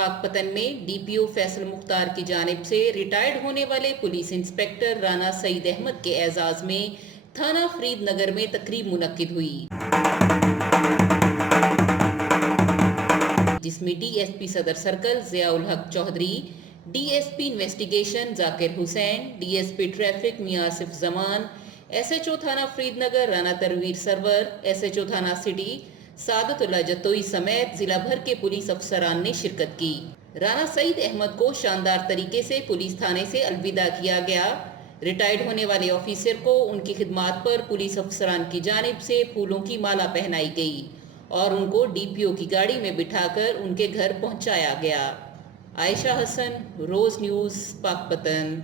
پاک پتن میں ڈی پی او فیصل مختار کی جانب سے ریٹائرڈ ہونے والے پولیس انسپیکٹر رانا سعید احمد کے اعزاز میں تھانہ فرید نگر میں تقریب منعقد ہوئی، جس میں ڈی ایس پی صدر سرکل ضیاء الحق Chaudhry, D S P investigation ذاکر حسین، ڈی ایس پی ٹریفک میاں آصف زمان، ایس ایچ او تھانہ فرید نگر رانا تنویر سرور، ایس ایچ او تھانہ سٹی سعادت اللہ جتوئی سمیت ضلع بھر کے پولیس افسران نے شرکت کی۔ رانا سعید احمد کو شاندار طریقے سے پولیس تھانے سے الوداع کیا گیا۔ ریٹائرڈ ہونے والے آفیسر کو ان کی خدمات پر پولیس افسران کی جانب سے پھولوں کی مالا پہنائی گئی اور ان کو ڈی پی او کی گاڑی میں بٹھا کر ان کے گھر پہنچایا گیا۔ عائشہ حسن، روز نیوز، پاک پتن۔